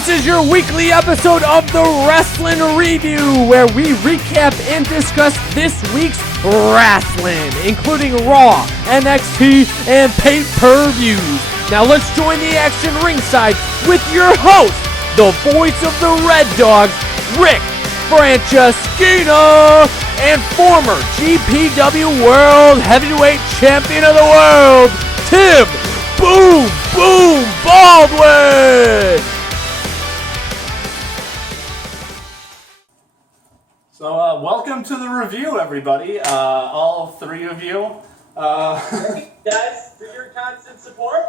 This is your weekly episode of the Wrasslin Review, where we recap and discuss this week's Wrasslin, including Raw, NXT, and pay-per-views. Now let's join the action ringside with your host, the voice of the Red Dogs, Rick Franceschino, and former GPW World Heavyweight Champion of the World, Tim Boom Boom Baldwin! So, welcome to the review, everybody. All three of you. Thank you guys for your constant support.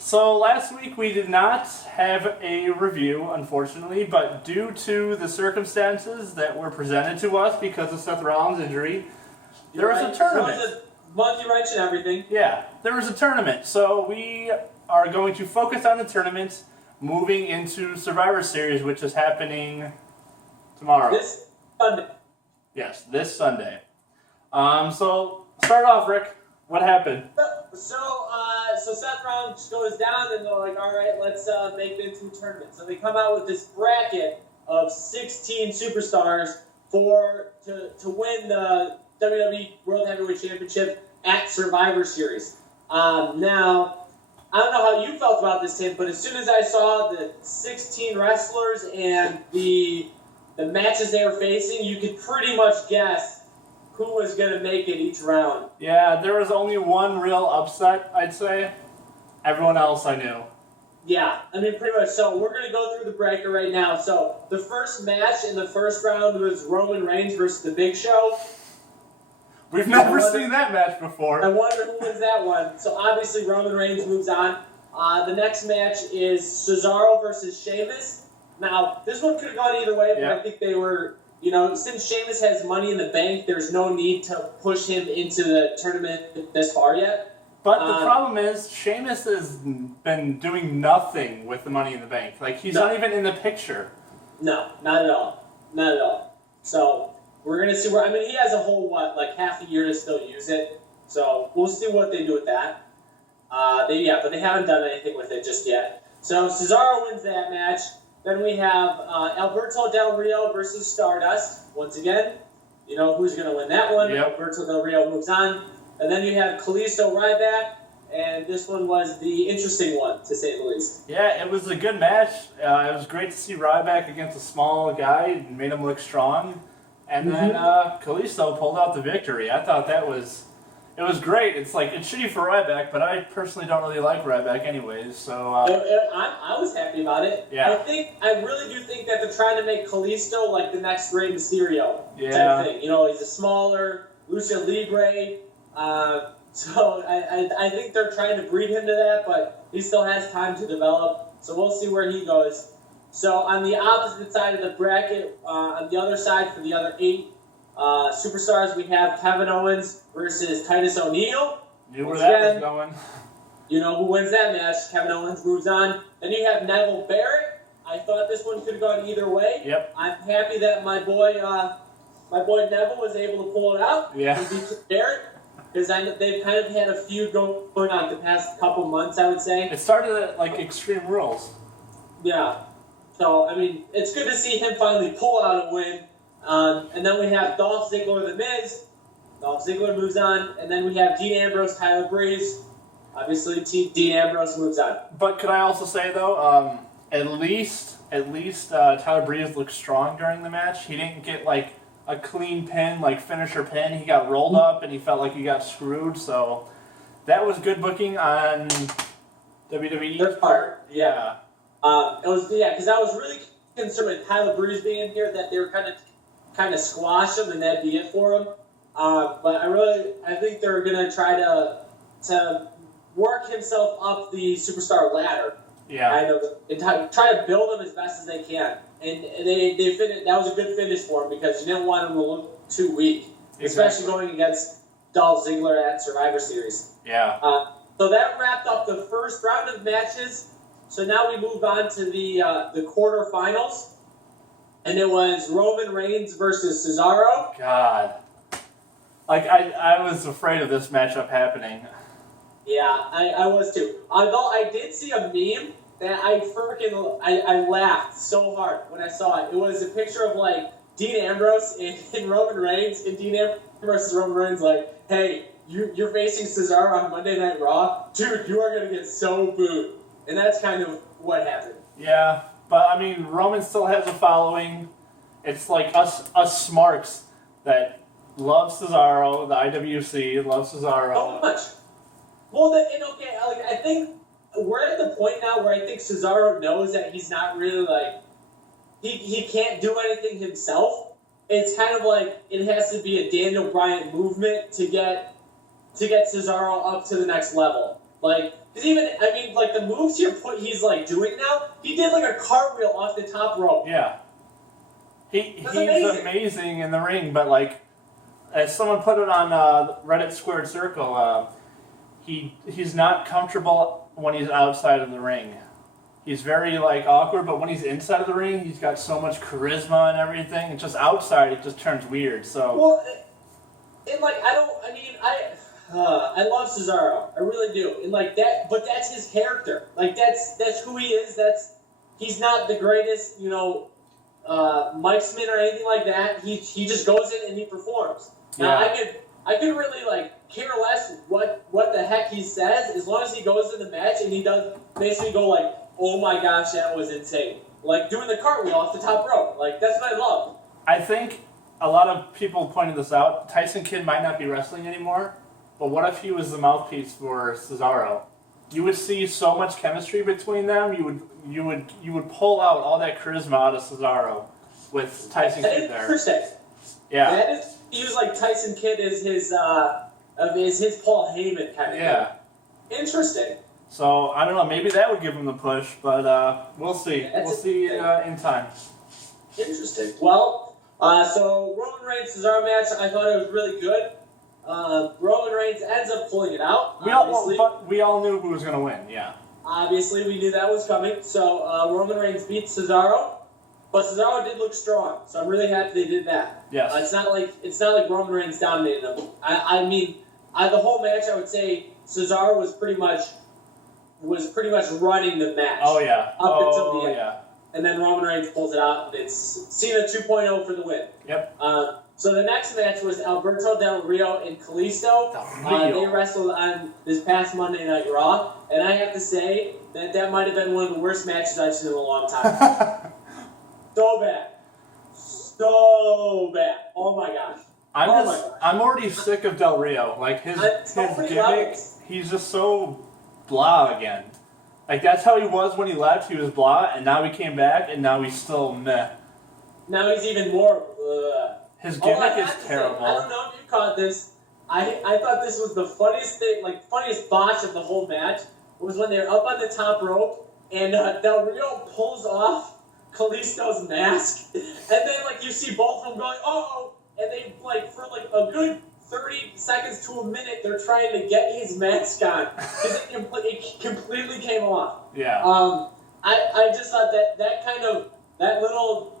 So last week we did not have a review, unfortunately, but due to the circumstances that were presented to us because of Seth Rollins' injury, there was a tournament. There was a monkey wrench and everything. Yeah, there was a tournament. So we are going to focus on the tournament, moving into Survivor Series, which is happening tomorrow. This Sunday. Yes, this Sunday. So start off, Rick. What happened? So Seth Rollins goes down, and they're like, all right, let's make it into a tournament. So they come out with this bracket of 16 superstars to win the WWE World Heavyweight Championship at Survivor Series. Now, I don't know how you felt about this, Tim, but as soon as I saw the 16 wrestlers and the matches they were facing, you could pretty much guess who was going to make it each round. Yeah, there was only one real upset, I'd say. Everyone else I knew. Yeah, I mean, pretty much. So we're going to go through the breaker right now. So the first match in the first round was Roman Reigns versus The Big Show. We've never seen that match I before. wonder who wins that one. So obviously Roman Reigns moves on. The next match is Cesaro versus Sheamus. Now, this one could have gone either way, but Yeah. I think they were... since Sheamus has money in the bank, there's no need to push him into the tournament this far yet. But the problem is, Sheamus has been doing nothing with the Money in the Bank. Like, he's not even in the picture. No, not at all. Not at all. So, we're going to see where... I mean, he has a whole, half a year to still use it. So, we'll see what they do with that. But they haven't done anything with it just yet. So, Cesaro wins that match. Then we have Alberto Del Rio versus Stardust. Once again, you know who's going to win that one. Yep. Alberto Del Rio moves on. And then you have Kalisto Ryback. And this one was the interesting one, to say the least. Yeah, it was a good match. It was great to see Ryback against a small guy. It made him look strong. And then Kalisto pulled out the victory. I thought it was great. It's shitty for Ryback, but I personally don't really like Ryback anyways. So I was happy about it. Yeah. I really do think that they're trying to make Kalisto like the next Rey Mysterio Yeah. type thing. He's a smaller Lucha Libre. So I think they're trying to breed him to that, but he still has time to develop. So we'll see where he goes. So on the opposite side of the bracket, on the other side for the other 8 superstars, we have Kevin Owens versus Titus O'Neil. Knew where that was going. You know who wins that match. Kevin Owens moves on. Then you have Neville Barrett. I thought this one could have gone either way. Yep. I'm happy that my boy Neville was able to pull it out. Yeah. And beat Barrett. Because they've kind of had a feud going on the past couple months, I would say. It started at Extreme Rules. Yeah. So, I mean, it's good to see him finally pull out a win. And then we have Dolph Ziggler, The Miz. Dolph Ziggler moves on. And then we have Dean Ambrose, Tyler Breeze. Obviously, Dean Ambrose moves on. But could I also say, though, at least Tyler Breeze looked strong during the match. He didn't get, a clean pin, finisher pin. He got rolled up, and he felt like he got screwed. So that was good booking on WWE's Their part. Yeah. Because I was really concerned with Tyler Breeze being in here, that they were kind of squash him, and that'd be it for him. But I think they're gonna try to work himself up the superstar ladder. Yeah. And try to build him as best as they can. And they finished. That was a good finish for him because you didn't want him to look too weak, especially going against Dolph Ziggler at Survivor Series. Yeah. So that wrapped up the first round of matches. So now we move on to the quarterfinals, and it was Roman Reigns versus Cesaro. God. I was afraid of this matchup happening. Yeah, I was too. Although I did see a meme that I laughed so hard when I saw it. It was a picture of like Dean Ambrose and Roman Reigns, and Dean Ambrose and Roman Reigns like, hey, you're facing Cesaro on Monday Night Raw, dude. You are gonna get so booed, and that's kind of what happened. Yeah, but I mean, Roman still has a following. It's like us smarks that love Cesaro, the IWC loves Cesaro. So much. Well, I think we're at the point now where I think Cesaro knows that he's not really like he can't do anything himself. It's kind of like it has to be a Daniel Bryan movement to get Cesaro up to the next level. Like, cause like the moves he's like doing now. He did like a cartwheel off the top rope. Yeah. He's amazing in the ring, but like, as someone put it on Reddit Squared Circle, he's not comfortable when he's outside of the ring. He's very like awkward, but when he's inside of the ring, he's got so much charisma and everything. It's just outside, it just turns weird. So. Well, I love Cesaro. I really do. And like that, but that's his character. Like that's who he is. He's not the greatest, mic'sman or anything like that. He just goes in and he performs. Now I could really like care less what the heck he says as long as he goes in the match and he does basically go like, oh my gosh, that was insane. Like doing the cartwheel off the top rope. Like that's what I love. I think a lot of people pointed this out. Tyson Kidd might not be wrestling anymore. But what if he was the mouthpiece for Cesaro? You would see so much chemistry between them. You would pull out all that charisma out of Cesaro with Tyson Kidd there. Interesting. Yeah. He was like Tyson Kidd is his Paul Heyman kind of. Yeah. Thing. Interesting. So I don't know. Maybe that would give him the push, but we'll see. We'll see in time. Interesting. Well, so Roman Reigns Cesaro match, I thought it was really good. Roman Reigns ends up pulling it out. We all knew who was going to win, yeah. Obviously, we knew that was coming. So Roman Reigns beat Cesaro, but Cesaro did look strong. So I'm really happy they did that. Yes. It's not like Roman Reigns dominated him. The whole match, I would say Cesaro was pretty much running the match. Oh yeah. Up until the end. Yeah. And then Roman Reigns pulls it out, and it's Cena 2.0 for the win. Yep. So the next match was Alberto Del Rio and Kalisto. They wrestled on this past Monday Night Raw, and I have to say that might have been one of the worst matches I've seen in a long time. So bad. Oh my gosh. I'm already sick of Del Rio. Like his gimmick, he's just so blah again. Like that's how he was when he left. He was blah, and now he came back, and now he's still meh. Now he's even more. His gimmick is terrible. I don't know if you caught this. I thought this was the funniest thing, like funniest botch of the whole match, was when they're up on the top rope and Del Rio pulls off Kalisto's mask, and then like you see both of them going, oh, and they like for like a good 30 seconds to a minute they're trying to get his mask on because it completely came off. Yeah. I just thought that little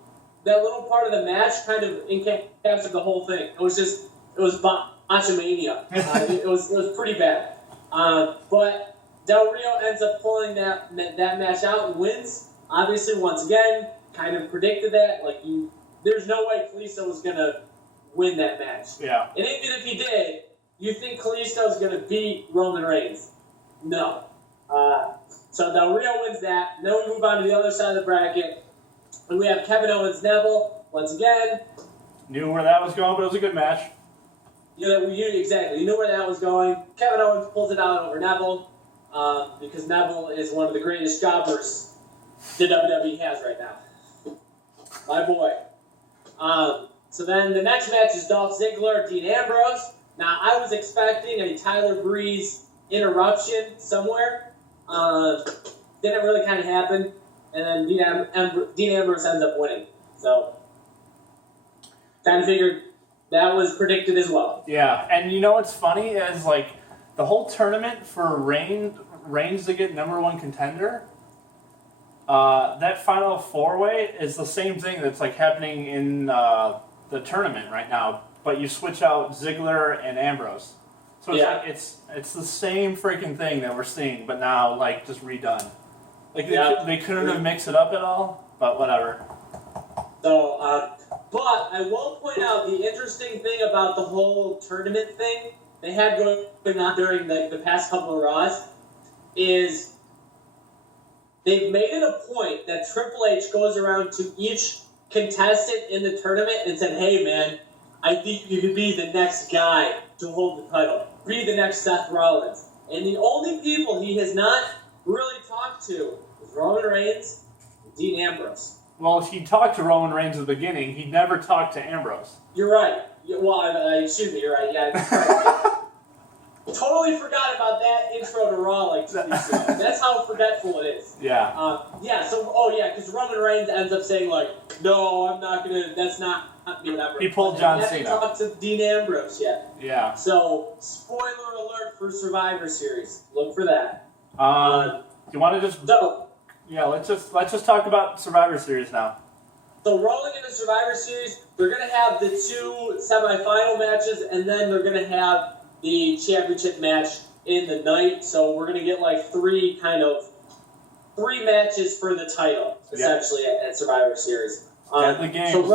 part of the match kind of encapsulated the whole thing. It was botchamania. It was pretty bad. But Del Rio ends up pulling that match out and wins. Obviously, once again, kind of predicted that. Like there's no way Kalisto was gonna win that match. Yeah. And even if he did, you think Kalisto's gonna beat Roman Reigns? No. So Del Rio wins that. Then we move on to the other side of the bracket. And we have Kevin Owens Neville, once again. Knew where that was going, but it was a good match. Exactly. You knew where that was going. Kevin Owens pulls it out over Neville because Neville is one of the greatest jobbers the WWE has right now. My boy. So then the next match is Dolph Ziggler, Dean Ambrose. Now, I was expecting a Tyler Breeze interruption somewhere. Didn't really kind of happen. And then Dean Ambrose ends up winning. So, kind of figured that was predicted as well. Yeah, and you know what's funny is, like, the whole tournament for Reigns to get number one contender, that final four-way is the same thing that's, like, happening in the tournament right now, but you switch out Ziggler and Ambrose. So it's like, it's the same freaking thing that we're seeing, but now, like, just redone. Like they couldn't have mixed it up at all, but whatever. So, but I will point out the interesting thing about the whole tournament thing they had going on during the past couple of Raws is they've made it a point that Triple H goes around to each contestant in the tournament and said, "Hey, man, I think you could be the next guy to hold the title. Be the next Seth Rollins." And the only people he has not really talked to is Roman Reigns and Dean Ambrose. Well, if he talked to Roman Reigns at the beginning, he never talked to Ambrose. You're right. Excuse me, you're right. Yeah, that's right. Totally forgot about that intro to Raw like 2 weeks ago. That's how forgetful it is. Yeah. Because Roman Reigns ends up saying, like, no, I'm not going to, that's not me, whatever. He pulled John Cena. He hasn't talked to Dean Ambrose yet. Yeah. So, spoiler alert for Survivor Series. Look for that. Do you want to just... So, yeah, let's just talk about Survivor Series now. So rolling into Survivor Series, they're going to have the 2 semifinal matches, and then they're going to have the championship match in the night. So we're going to get like 3 matches for the title, essentially, at Survivor Series. The game. So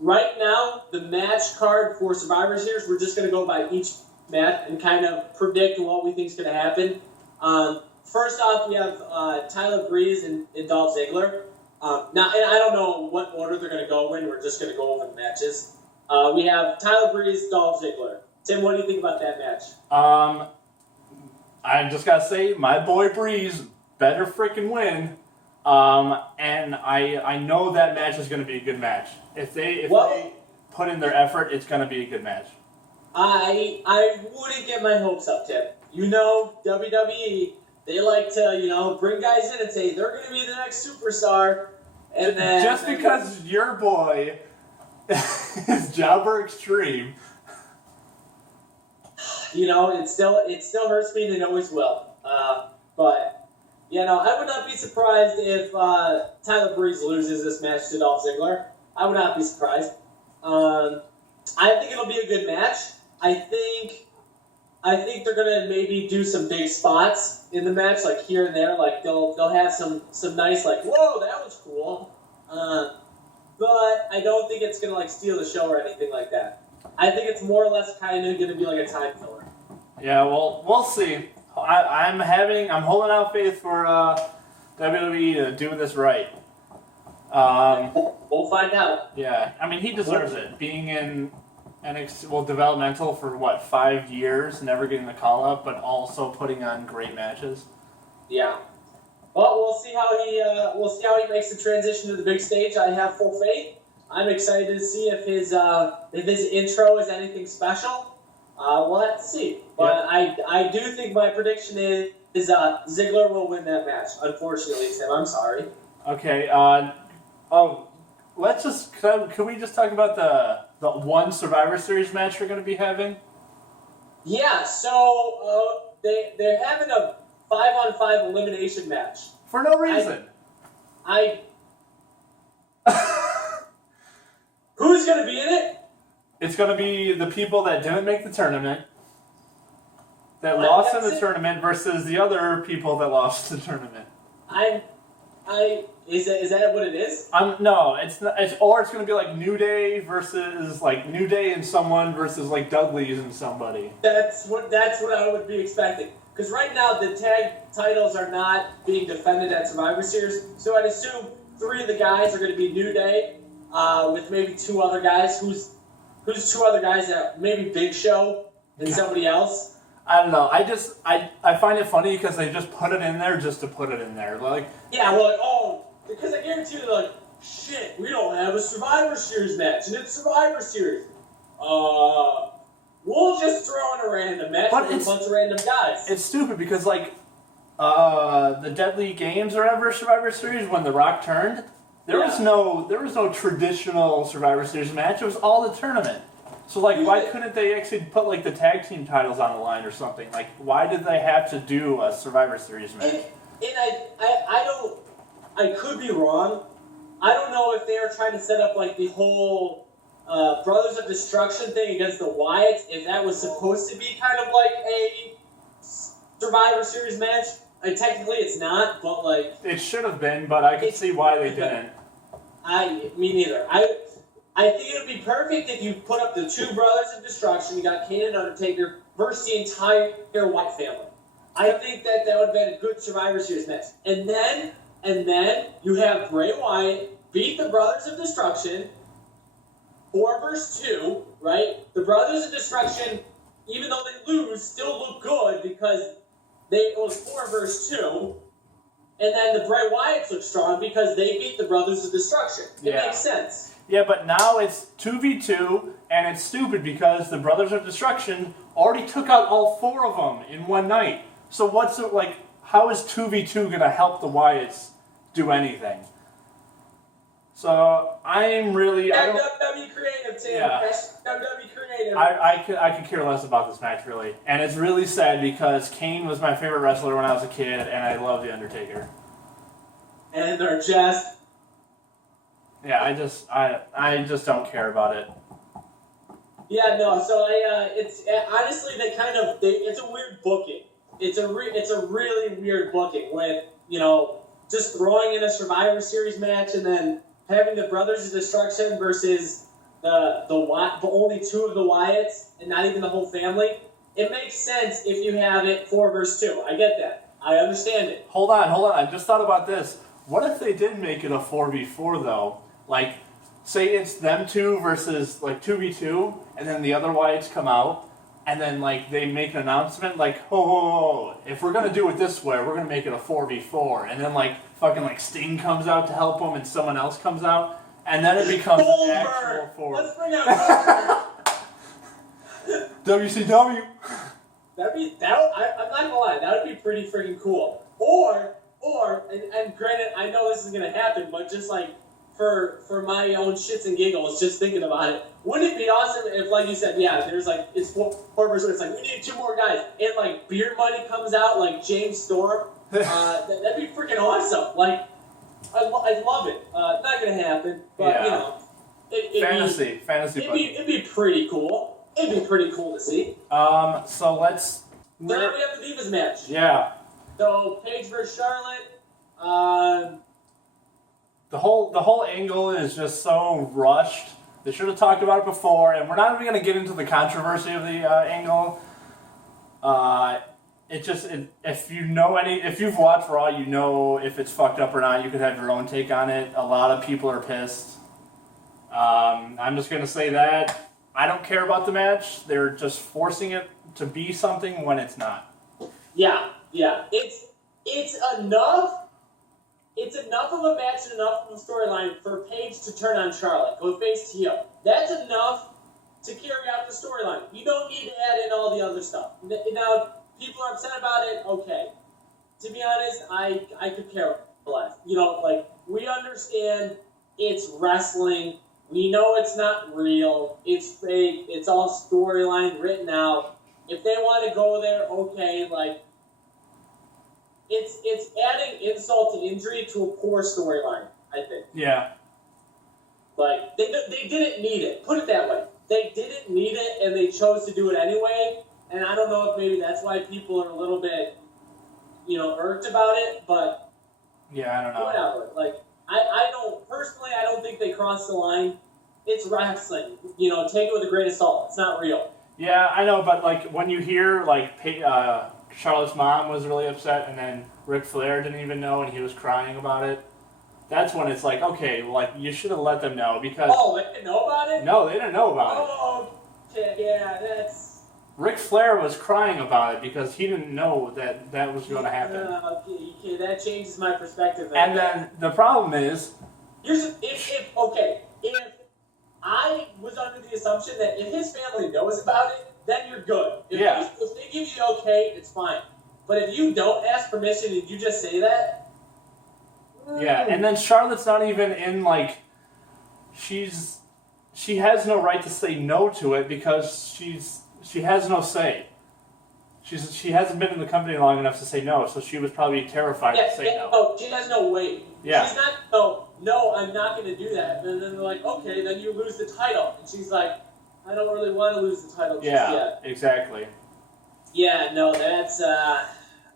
right now, the match card for Survivor Series, we're just going to go by each match and kind of predict what we think is going to happen. First off, we have Tyler Breeze and Dolph Ziggler. Now, and I don't know what order they're going to go in. We're just going to go over the matches. We have Tyler Breeze, Dolph Ziggler. Tim, what do you think about that match? I just got to say, my boy Breeze better freaking win. And I know that match is going to be a good match. If they put in their effort, it's going to be a good match. I wouldn't get my hopes up, Tim. You know, WWE, they like to, bring guys in and say, they're going to be the next superstar. And then... Just because your boy is Jobber Extreme... it still hurts me and it always will. But, I would not be surprised if Tyler Breeze loses this match to Dolph Ziggler. I would not be surprised. I think it'll be a good match. I think they're gonna maybe do some big spots in the match, like here and there. Like they'll have some nice, like, whoa, that was cool. But I don't think it's gonna steal the show or anything like that. I think it's more or less kind of gonna be like a time filler. Yeah, well, we'll see. I'm holding out faith for WWE to do this right. We'll find out. Yeah, I mean, he deserves it. Being in developmental for 5 years, never getting the call up, but also putting on great matches. Yeah. Well, we'll see how he makes the transition to the big stage. I have full faith. I'm excited to see if his intro is anything special. We'll have to see. But yeah. I do think my prediction is Ziggler will win that match. Unfortunately, Tim, I'm sorry. Okay. Let's just can we just talk about the one Survivor Series match we're going to be having? Yeah. So they're having a 5-on-5 elimination match for no reason. Who's going to be in it? It's going to be the people that didn't make the tournament, that lost in the tournament versus the other people that lost the tournament. Is that what it is? No, it's not. It's going to be like New Day versus New Day and someone versus Dudley's and somebody. That's what I would be expecting. Because right now the tag titles are not being defended at Survivor Series, so I'd assume 3 of the guys are going to be New Day, with maybe 2 other guys. Who's 2 other guys that maybe Big Show and somebody else? I don't know. I find it funny because they just put it in there just to put it in there. Because I guarantee you, shit, we don't have a Survivor Series match, and it's Survivor Series. We'll just throw in a random match with a bunch of random guys. It's stupid because, the Deadly Games or ever Survivor Series, when The Rock turned, there was no traditional Survivor Series match. It was all the tournament. So, why couldn't they actually put, the tag team titles on the line or something? Why did they have to do a Survivor Series match? I could be wrong. I don't know if they were trying to set up, the whole Brothers of Destruction thing against the Wyatts, if that was supposed to be kind of like a Survivor Series match. technically it's not, but like It should have been, but I can see why they didn't. Me neither. I think it would be perfect if you put up the two Brothers of Destruction. You got Kane and Undertaker versus the entire White family. I think that would have been a good Survivor Series match. And then you have Bray Wyatt beat the Brothers of Destruction, 4 versus 2, right? The Brothers of Destruction, even though they lose, still look good because it was 4 versus 2. And then the Bray Wyatts look strong because they beat the Brothers of Destruction. It makes sense. Yeah, but now it's 2v2, and it's stupid because the Brothers of Destruction already took out all 4 of them in one night. So what's it like? How is 2v2 gonna help the Wyatts do anything? So I'm really WWE creative, Tim. Yeah. WWE creative. I could care less about this match really, and it's really sad because Kane was my favorite wrestler when I was a kid, and I love the Undertaker. And they're just. Yeah, I just don't care about it. Yeah, no. So it's honestly it's a weird booking. It's a really weird booking with just throwing in a Survivor Series match and then having the Brothers of Destruction versus the only 2 of the Wyatts and not even the whole family. It makes sense if you have it 4 versus 2. I get that. I understand it. Hold on. I just thought about this. What if they did make it a 4v4 though? Like, say it's them 2 versus like 2v2, and then the other Wyatts come out, and then like they make an announcement like, oh, if we're gonna do it this way, we're gonna make it a 4v4, and then like fucking like Sting comes out to help them, and someone else comes out, and then it becomes an actual 4. Let's bring out Goldberg. WCW. I'm not gonna lie, that would be pretty freaking cool. Or and granted, I know this is gonna happen, but just like for my own shits and giggles, just thinking about it, wouldn't it be awesome if, like you said, there's like it's 4 versus 1, it's like we need 2 more guys, and like Beer Money comes out like James Storm, that'd be freaking awesome. Like I'd love it. Not gonna happen, but fantasy. It'd be pretty cool. It'd be pretty cool to see. So let's. Then we have the Divas match. Yeah. So Paige versus Charlotte. The whole angle is just so rushed. They should have talked about it before, and we're not even going to get into the controversy of the angle. If you've watched Raw, you know if it's fucked up or not. You could have your own take on it. A lot of people are pissed. I'm just going to say that I don't care about the match. They're just forcing it to be something when it's not. Yeah. It's enough. It's enough of a match and enough of a storyline for Paige to turn on Charlotte, go face to heel. That's enough to carry out the storyline. You don't need to add in all the other stuff. Now, people are upset about it. Okay. To be honest, I could care less. We understand it's wrestling. We know it's not real. It's fake. It's all storyline written out. If they want to go there, okay, it's adding insult to injury to a poor storyline, I think. Yeah. They didn't need it. Put it that way. They didn't need it, and they chose to do it anyway. And I don't know if maybe that's why people are a little bit, irked about it. But yeah, I don't know. Whatever. I don't think they crossed the line. It's wrestling. Take it with a grain of salt. It's not real. Yeah, I know, but when you hear Charlotte's mom was really upset, and then Ric Flair didn't even know, and he was crying about it. That's when it's like, okay, you should have let them know because. Oh, they didn't know about it? No, they didn't know about it. Oh, okay, yeah, that's. Ric Flair was crying about it because he didn't know that was going to happen. Okay, that changes my perspective. And then the problem is. If I was under the assumption that if his family knows about it, then you're good. If they give you the okay, it's fine. But if you don't ask permission and you just say that... Yeah, and then Charlotte's not even in, she has no right to say no to it because she has no say. She hasn't been in the company long enough to say no, so she was probably terrified to say no. Oh, she has no weight. Yeah. She's not, no, I'm not going to do that. And then they're like, okay, then you lose the title. And she's like, I don't really want to lose the title just yet. Exactly. Yeah, no, that's,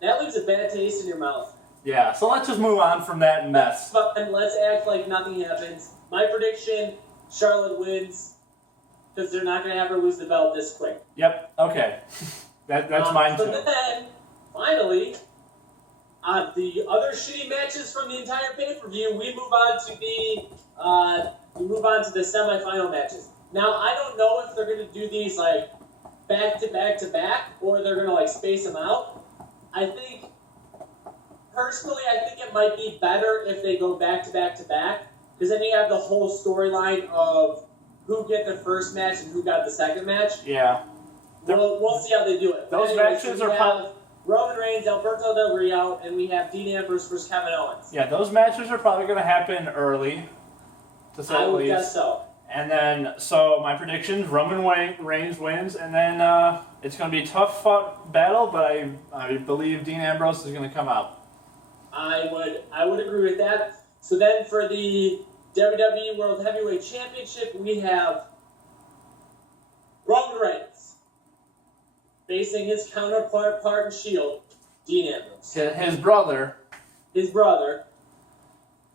That leaves a bad taste in your mouth. Yeah, so let's just move on from that mess. And let's act like nothing happens. My prediction, Charlotte wins, because they're not going to have her lose the belt this quick. Yep, okay. That's mine too. So then, finally, the other shitty matches from the entire pay-per-view, we move on to the semifinal matches. Now, I don't know if they're going to do these like back to back to back, or they're going to like space them out. Personally, I think it might be better if they go back to back to back, because then you have the whole storyline of who get the first match and who got the second match. Yeah. We'll see how they do it. Those matches are probably Roman Reigns, Alberto Del Rio, and we have Dean Ambrose versus Kevin Owens. Yeah, those matches are probably going to happen early, to say the least. I would guess so. And then, so my predictions: Roman Reigns wins, and then it's going to be a tough fought battle, but I believe Dean Ambrose is going to come out. I would agree with that. So then for the WWE World Heavyweight Championship, we have Roman Reigns facing his counterpart in Shield, Dean Ambrose. His brother. His brother,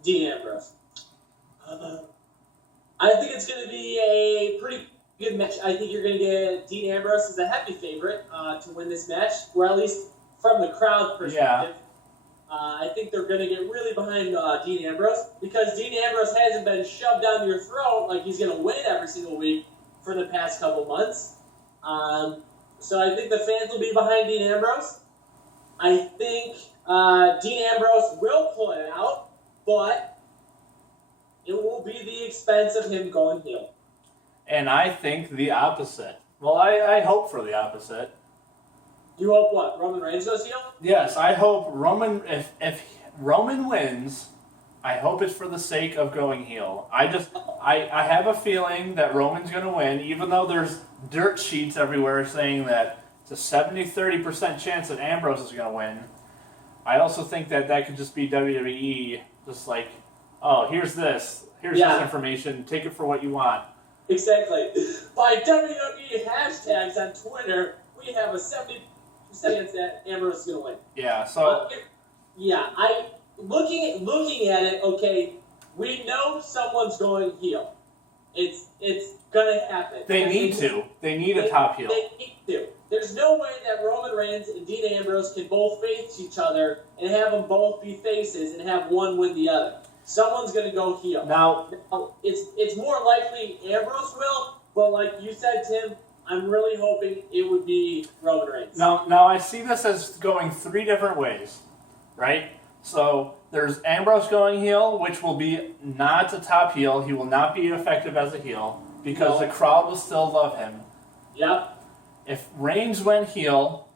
Dean Ambrose. I think it's going to be a pretty good match. I think you're going to get Dean Ambrose as a heavy favorite to win this match, or at least from the crowd perspective. Yeah. I think they're going to get really behind Dean Ambrose, because Dean Ambrose hasn't been shoved down your throat like he's going to win every single week for the past couple months. So I think the fans will be behind Dean Ambrose. I think Dean Ambrose will pull it out, but it will be the expense of him going heel. And I think the opposite. Well, I hope for the opposite. You hope what? Roman Reigns goes heel? Yes, I hope if Roman wins, I hope it's for the sake of going heel. I have a feeling that Roman's going to win, even though there's dirt sheets everywhere saying that it's a 70-30% chance that Ambrose is going to win. I also think that could just be WWE, just like, oh, here's this information, take it for what you want. Exactly. By WWE hashtags on Twitter, we have a 70% chance that Ambrose is going to win. Yeah, so... Looking at it, okay, we know someone's going heel. It's going to happen. They need to. They need a top heel. They need to. There's no way that Roman Reigns and Dean Ambrose can both face each other and have them both be faces and have one win the other. Someone's going to go heel. Now, it's more likely Ambrose will, but like you said, Tim, I'm really hoping it would be Roman Reigns. Now I see this as going three different ways, right? So there's Ambrose going heel, which will be not a top heel. He will not be effective as a heel because the crowd will still love him. Yep. If Reigns went heel,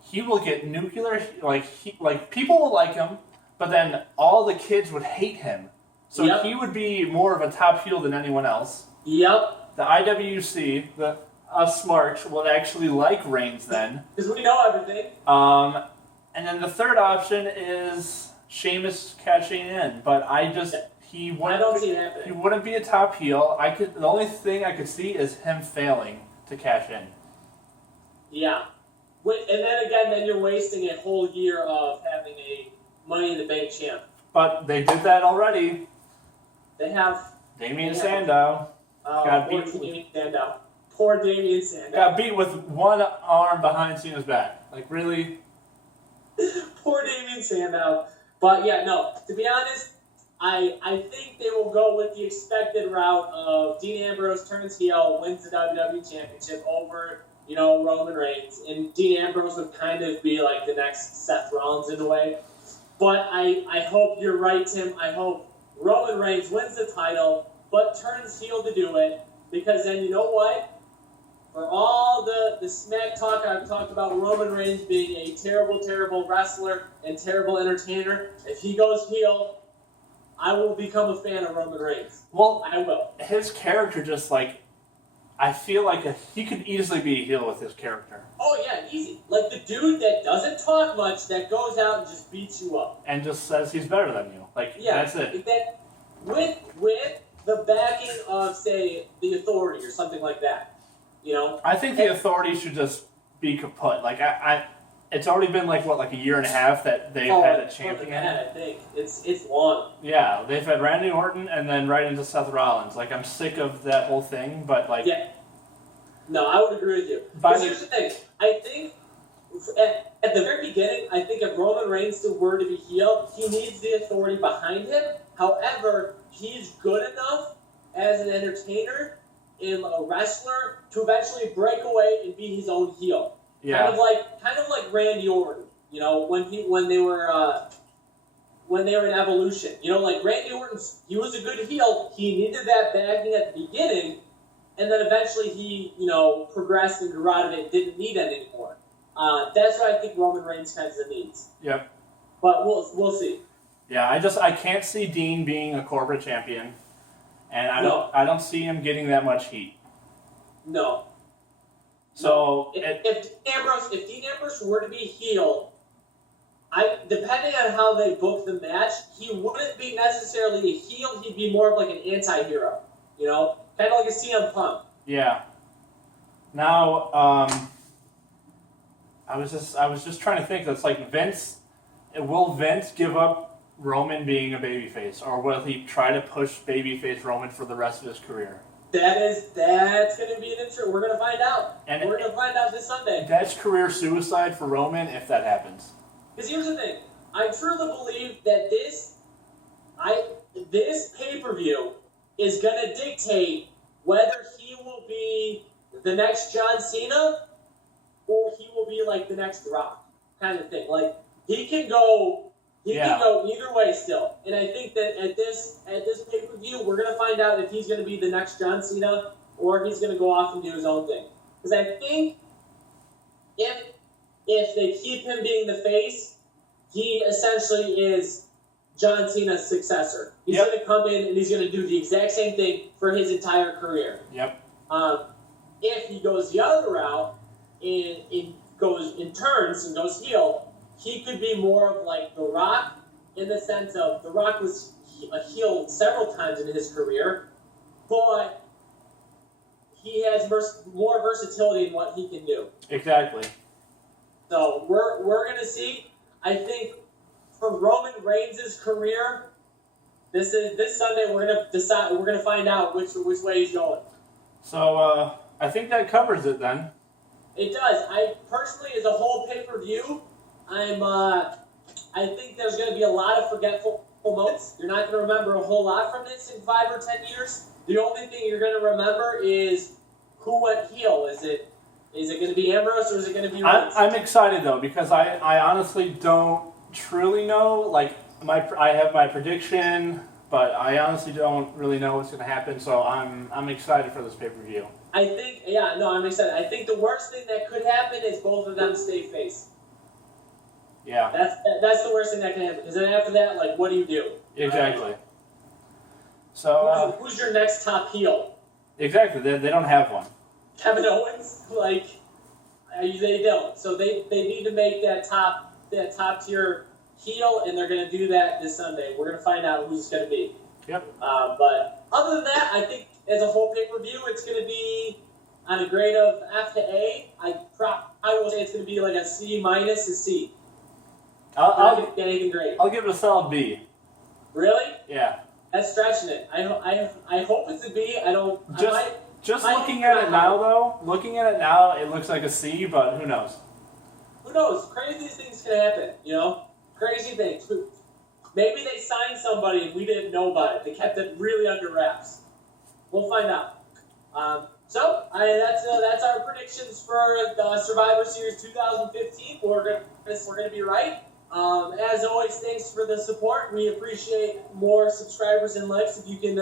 he will get nuclear. Like people will like him, but then all the kids would hate him. So he would be more of a top heel than anyone else. Yep. The IWC, us smarks, would actually like Reigns then. Because we know everything. And then the third option is Sheamus cashing in, but I don't see it happening. He wouldn't be a top heel. The only thing I could see is him failing to cash in. Yeah. And then you're wasting a whole year of having a Money in the Bank champ. But they did that already. They have Damien Sandow. Poor Damien Sandow. Got beat with one arm behind Cena's back. Like, really? Poor Damien Sandow. But yeah, no. To be honest, I think they will go with the expected route of Dean Ambrose turns heel, wins the WWE Championship over, Roman Reigns, and Dean Ambrose would kind of be like the next Seth Rollins in a way. But I hope you're right, Tim. I hope Roman Reigns wins the title, but turns heel to do it, because then you know what? For all the smack talk I've talked about Roman Reigns being a terrible, terrible wrestler and terrible entertainer, if he goes heel, I will become a fan of Roman Reigns. Well, I will. His character I feel like he could easily be a heel with his character. Oh yeah, easy. Like the dude that doesn't talk much, that goes out and just beats you up. And just says he's better than you. That's it. With the backing of, say, the Authority or something like that. I think the Authority should just be kaput. it's already been like a year and a half that they've had a champion. I think it's long. Yeah, they've had Randy Orton and then right into Seth Rollins. Like, I'm sick of that whole thing, but like. Yeah. No, I would agree with you. Because here's the thing. I think at the very beginning, I think if Roman Reigns were to be heel, he needs the authority behind him. However, he's good enough as an entertainer and a wrestler to eventually break away and be his own heel. Yeah. Kind of like Randy Orton, you know, when they were in Evolution. You know, like Randy Orton, he was a good heel. He needed that backing at the beginning, and then eventually he, you know, progressed and grew out of it and didn't need it anymore. That's what I think Roman Reigns kind of needs. Yep. But we'll see. Yeah, I can't see Dean being a corporate champion, and I don't see him getting that much heat. No. So if Dean Ambrose were to be heel, depending on how they book the match, he wouldn't be necessarily a heel. He'd be more of like an anti-hero, you know, kind of like a CM Punk. Yeah. Now, I was just trying to think. It's like Vince. Will Vince give up Roman being a babyface, or will he try to push babyface Roman for the rest of his career? That's going to be an interesting. We're going to find out. And we're going to find out this Sunday. That's career suicide for Roman if that happens. Because here's the thing. I truly believe that this pay-per-view is going to dictate whether he will be the next John Cena or he will be like the next Rock kind of thing. Like, he can go either way still. And I think that at this pay-per-view, we're going to find out if he's going to be the next John Cena or if he's going to go off and do his own thing. Because I think if they keep him being the face, he essentially is John Cena's successor. He's going to come in and he's going to do the exact same thing for his entire career. Yep. If he goes the other route and turns and goes heel, he could be more of like The Rock in the sense of The Rock was a heel several times in his career, but he has more versatility in what he can do. Exactly. So we're gonna see. I think for Roman Reigns' career, this Sunday we're gonna decide. We're gonna find out which way he's going. So I think that covers it then. It does. I personally, as a whole pay-per-view, I think there's going to be a lot of forgetful moments. You're not going to remember a whole lot from this in 5 or 10 years. The only thing you're going to remember is who went heel. Is it going to be Ambrose or is it going to be Reigns? I'm excited though because I honestly don't truly know. Like I have my prediction, but I honestly don't really know what's going to happen. So I'm excited for this pay-per-view. I'm excited. I think the worst thing that could happen is both of them stay face. Yeah. That's the worst thing that can happen. Because then after that, like, what do you do? Exactly. So who's your next top heel? Exactly. They don't have one. Kevin Owens? Like, they don't. So they need to make that top tier heel, and they're going to do that this Sunday. We're going to find out who's it's going to be. Yep. But other than that, I think as a whole pay-per-view, it's going to be on a grade of F to A. I will say it's going to be like a C minus, a C. I'll get anything great. I'll give it a solid B. Really? Yeah. That's stretching it. I hope it's a B. Looking at it now, it looks like a C, but who knows? Who knows? Crazy things can happen, you know? Crazy things. Maybe they signed somebody and we didn't know about it. They kept it really under wraps. We'll find out. That's our predictions for the Survivor Series 2015. We're gonna be right. As always, thanks for the support. We appreciate more subscribers and likes if you can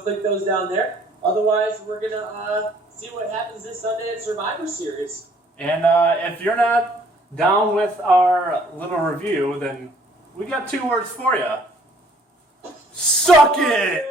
click those down there. Otherwise, we're gonna see what happens this Sunday at Survivor Series. And if you're not down with our little review, then we got 2 words for you. Suck it!